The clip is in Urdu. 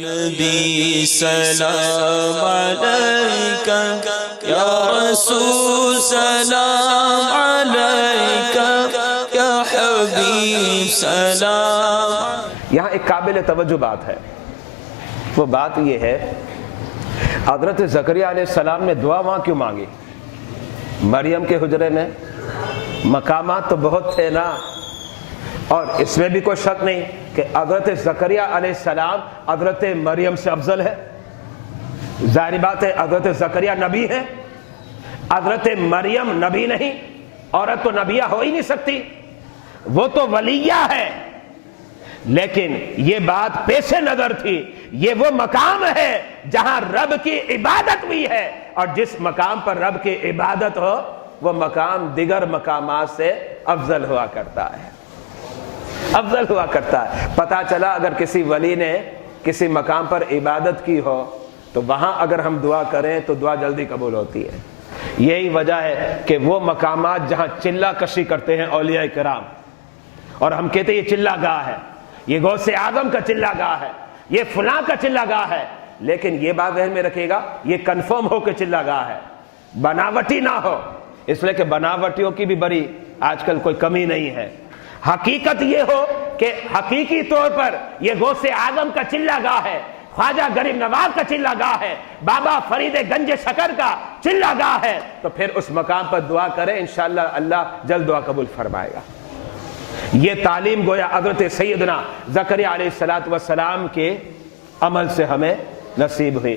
نبی سلام علیکہ، یا رسول سلام علیکہ، یا حبیب سلام۔ یہاں ایک قابل توجہ بات ہے، وہ بات یہ ہے حضرت زکریا علیہ السلام نے دعا وہاں کیوں مانگی؟ مریم کے حجرے میں مقامات تو بہت تھے نا، اور اس میں بھی کوئی شک نہیں کہ حضرت زکریا علیہ السلام حضرت مریم سے افضل ہے۔ ظاہر بات ہے حضرت زکریا نبی ہے، حضرت مریم نبی نہیں، عورت تو نبیہ ہو ہی نہیں سکتی، وہ تو ولیہ ہے۔ لیکن یہ بات پیش نظر تھی، یہ وہ مقام ہے جہاں رب کی عبادت ہوئی ہے، اور جس مقام پر رب کی عبادت ہو وہ مقام دیگر مقامات سے افضل ہوا کرتا ہے، افضل ہوا کرتا ہے۔ پتہ چلا اگر کسی ولی نے کسی مقام پر عبادت کی ہو تو وہاں اگر ہم دعا کریں تو دعا جلدی قبول ہوتی ہے۔ یہی وجہ ہے کہ وہ مقامات جہاں چلہ کشی کرتے ہیں اولیاء کرام، اور ہم کہتے ہیں یہ چلہ گاہ ہے، یہ غوث اعظم کا چلہ گاہ ہے، یہ فلاں کا چلہ گاہ ہے، لیکن یہ بات ذہن میں رکھیے گا یہ کنفرم ہو کہ چلہ گاہ ہے، بناوٹی نہ ہو، اس لیے کہ بناوٹیوں کی بھی بڑی آج کل کوئی کمی نہیں ہے۔ حقیقت یہ ہو کہ حقیقی طور پر یہ غوث اعظم کا چلہ گاہ ہے، خواجہ غریب نواز کا چلہ گاہ ہے، بابا فرید گنج شکر کا چلہ گاہ ہے، تو پھر اس مقام پر دعا کریں، انشاءاللہ اللہ جلد دعا قبول فرمائے گا۔ یہ تعلیم گویا حضرت سیدنا زکریا علیہ السلام کے عمل سے ہمیں نصیب ہوئی۔